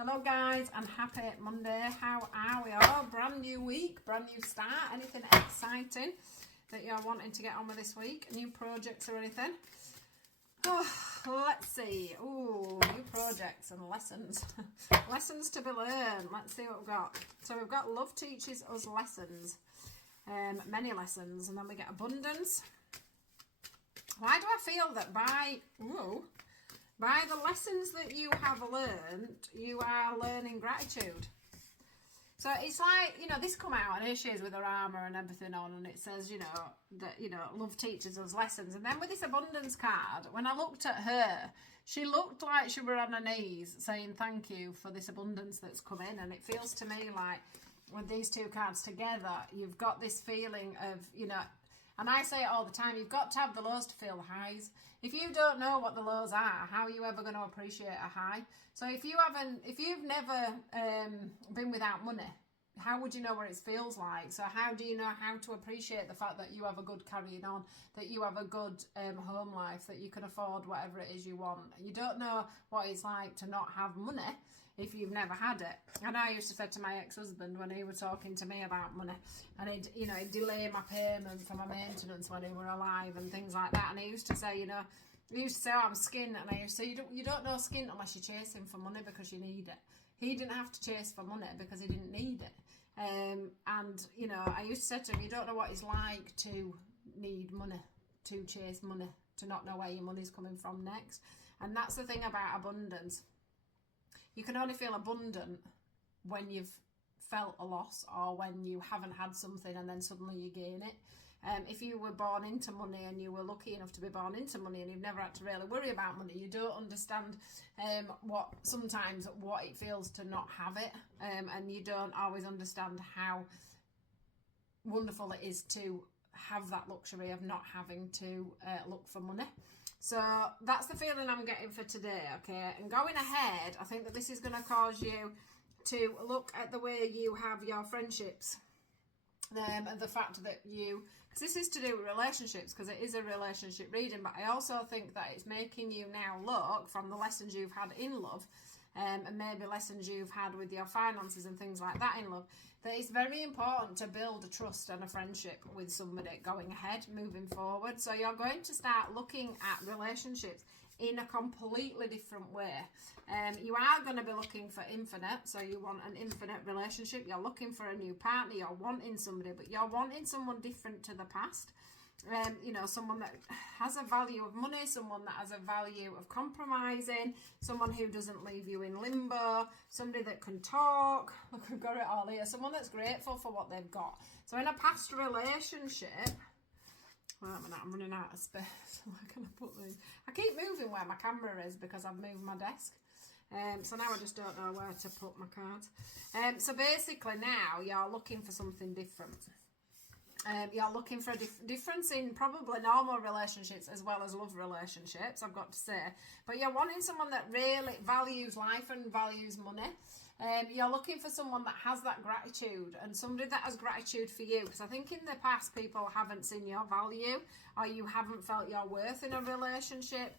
Hello guys and happy Monday. How are we all? Brand new week, brand new start. Anything exciting that you're wanting to get on with this week? New projects or anything? Oh, let's see. Oh, new projects and lessons. Lessons to be learned. Let's see what we've got. So we've got love teaches us lessons. Many lessons. And then we get abundance. Why do I feel that by the lessons that you have learned, you are learning gratitude? So it's like, this come out and here she is with her armour and everything on, and it says, that, love teaches us lessons. And then with this abundance card, when I looked at her, she looked like she were on her knees saying thank you for this abundance that's come in. And it feels to me like with these two cards together, you've got this feeling of, and I say it all the time, you've got to have the lows to feel the highs. If you don't know what the lows are, how are you ever going to appreciate a high? So if you've never been without money, how would you know what it feels like? So how do you know how to appreciate the fact that you have a good carrying on, that you have a good home life, that you can afford whatever it is you want? You don't know what it's like to not have money if you've never had it. And I used to say to my ex-husband when he was talking to me about money, and he'd delay my payment for my maintenance when he were alive and things like that. And he used to say, oh, I'm skint. And I used to say, you don't know skint unless you're chasing for money because you need it. He didn't have to chase for money because he didn't need it. I used to say to him, you don't know what it's like to need money, to chase money, to not know where your money's coming from next. And that's the thing about abundance. You can only feel abundant when you've felt a loss or when you haven't had something and then suddenly you gain it. If you were born into money and you were lucky enough to be born into money and you've never had to really worry about money, you don't understand what it feels to not have it, and you don't always understand how wonderful it is to have that luxury of not having to look for money. So that's the feeling I'm getting for today, okay? And going ahead, I think that this is going to cause you to look at the way you have your friendships. And the fact that because this is to do with relationships, because it is a relationship reading, but I also think that it's making you now look from the lessons you've had in love, and maybe lessons you've had with your finances and things like that in love, that it's very important to build a trust and a friendship with somebody going ahead, moving forward. So you're going to start looking at relationships in a completely different way. You are going to be looking for infinite, so you want an infinite relationship. You're looking for a new partner, you're wanting somebody, but you're wanting someone different to the past. Someone that has a value of money, someone that has a value of compromising, someone who doesn't leave you in limbo, somebody that can talk. Look, we've got it all here. Someone that's grateful for what they've got. So in a past relationship, well, I'm running out of space. Where can I put these? I keep moving where my camera is because I've moved my desk. So now I just don't know where to put my cards. So basically now you're looking for something different. You're looking for a difference in probably normal relationships as well as love relationships, I've got to say. But you're wanting someone that really values life and values money. You're looking for someone that has that gratitude and somebody that has gratitude for you. Because I think in the past people haven't seen your value or you haven't felt your worth in a relationship.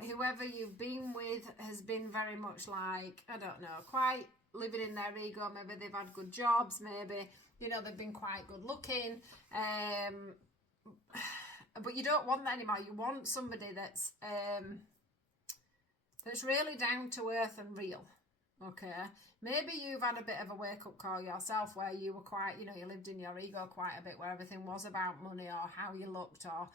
Whoever you've been with has been very much like, I don't know, quite living in their ego. Maybe they've had good jobs, maybe they've been quite good looking, but you don't want that anymore. You want somebody that's really down to earth and real. Okay, maybe you've had a bit of a wake-up call yourself where you were quite, you lived in your ego quite a bit, where everything was about money or how you looked or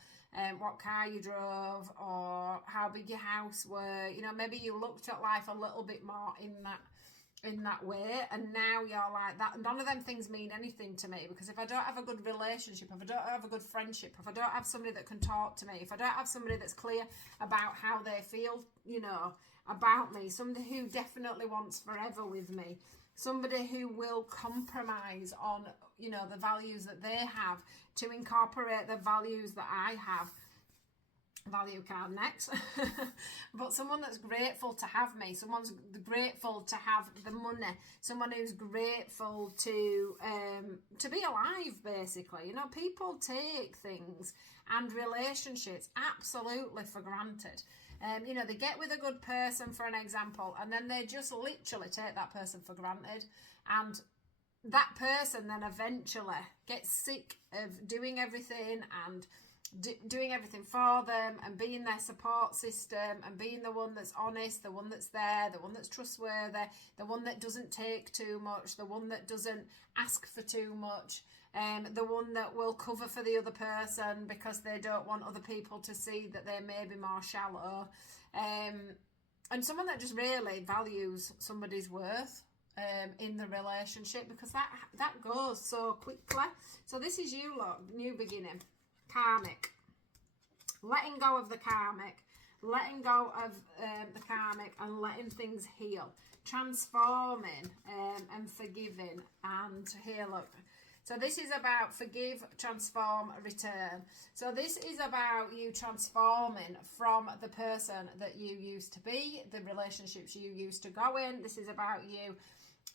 what car you drove or how big your house were. Maybe you looked at life a little bit more in that way, and now you're like that. None of them things mean anything to me, because if I don't have a good relationship, if I don't have a good friendship, if I don't have somebody that can talk to me, if I don't have somebody that's clear about how they feel, about me, somebody who definitely wants forever with me, somebody who will compromise on, the values that they have to incorporate the values that I have. Value card next. But someone that's grateful to have me, someone's grateful to have the money, someone who's grateful to be alive, basically. People take things and relationships absolutely for granted. You know, they get with a good person, for an example, and then they just literally take that person for granted. And that person then eventually gets sick of doing everything and doing everything for them and being their support system and being the one that's honest, the one that's there, the one that's trustworthy, the one that doesn't take too much, the one that doesn't ask for too much, the one that will cover for the other person because they don't want other people to see that they may be more shallow, and someone that just really values somebody's worth in the relationship, because that goes so quickly. So this is you lot, new beginning. Karmic, letting go of the karmic, letting go of the karmic and letting things heal, transforming and forgiving. And here, look, so this is about forgive, transform, return. So this is about you transforming from the person that you used to be, the relationships you used to go in. This is about you.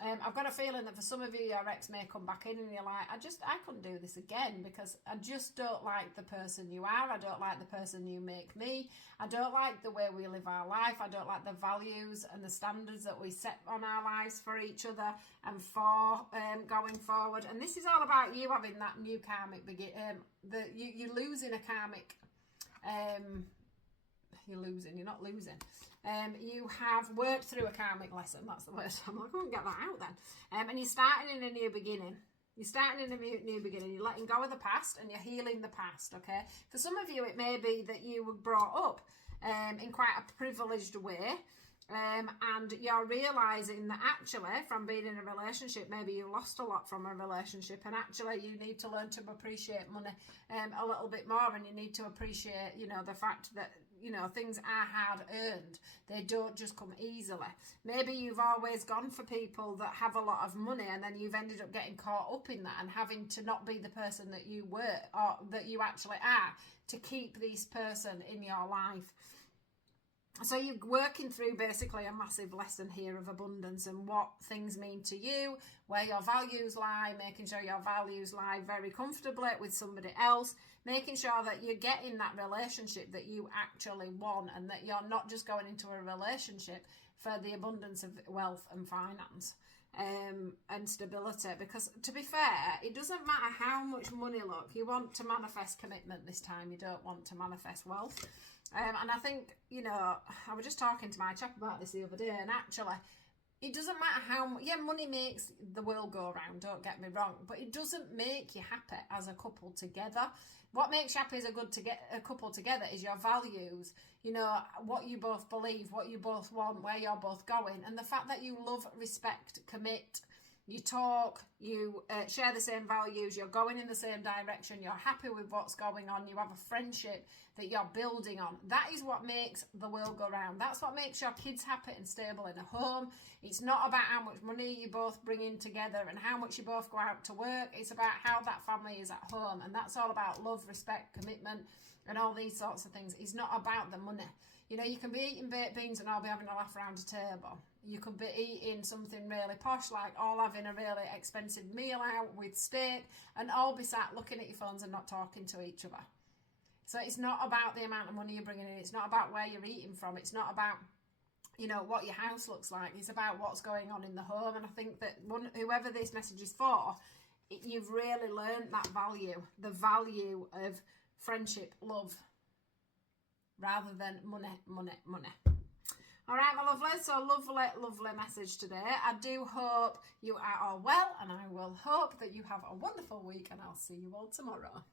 I've got a feeling that for some of you, your ex may come back in and you're like, I couldn't do this again because I just don't like the person you are. I don't like the person you make me. I don't like the way we live our life. I don't like the values and the standards that we set on our lives for each other and for going forward. And this is all about you having that new karmic you're losing a karmic. You're losing. You're not losing. You have worked through a karmic lesson. That's the word. I'm like, I couldn't get that out then. And you're starting in a new beginning. You're starting in a new beginning. You're letting go of the past and you're healing the past, okay? For some of you, it may be that you were brought up in quite a privileged way. And you're realising that actually from being in a relationship, maybe you lost a lot from a relationship, and actually you need to learn to appreciate money a little bit more, and you need to appreciate, you know, the fact that, you know, things are hard earned. They don't just come easily. Maybe you've always gone for people that have a lot of money, and then you've ended up getting caught up in that and having to not be the person that you were or that you actually are to keep this person in your life. So you're working through basically a massive lesson here of abundance and what things mean to you, where your values lie, making sure your values lie very comfortably with somebody else, making sure that you're getting that relationship that you actually want and that you're not just going into a relationship for the abundance of wealth and finance and stability. Because to be fair, it doesn't matter how much money, look, you want to manifest commitment this time, you don't want to manifest wealth. And I think, you know, I was just talking to my chap about this the other day, and actually, it doesn't matter how much, yeah, money makes the world go round, don't get me wrong, but it doesn't make you happy as a couple together. What makes you happy as a couple together is your values, you know, what you both believe, what you both want, where you're both going, and the fact that you love, respect, commit, you talk, you share the same values, you're going in the same direction, you're happy with what's going on, you have a friendship that you're building on. That is what makes the world go round. That's what makes your kids happy and stable in a home. It's not about how much money you both bring in together and how much you both go out to work. It's about how that family is at home, and that's all about love, respect, commitment, and all these sorts of things. It's not about the money. You know, you can be eating baked beans and all be having a laugh around a table. You could be eating something really posh, like all having a really expensive meal out with steak, and all be sat looking at your phones and not talking to each other. So it's not about the amount of money you're bringing in. It's not about where you're eating from. It's not about, you know, what your house looks like. It's about what's going on in the home. And I think that whoever this message is for, you've really learned that value, the value of friendship, love, rather than money. All right, my lovelies, so lovely message today. I do hope you are all well, and I will hope that you have a wonderful week, and I'll see you all tomorrow.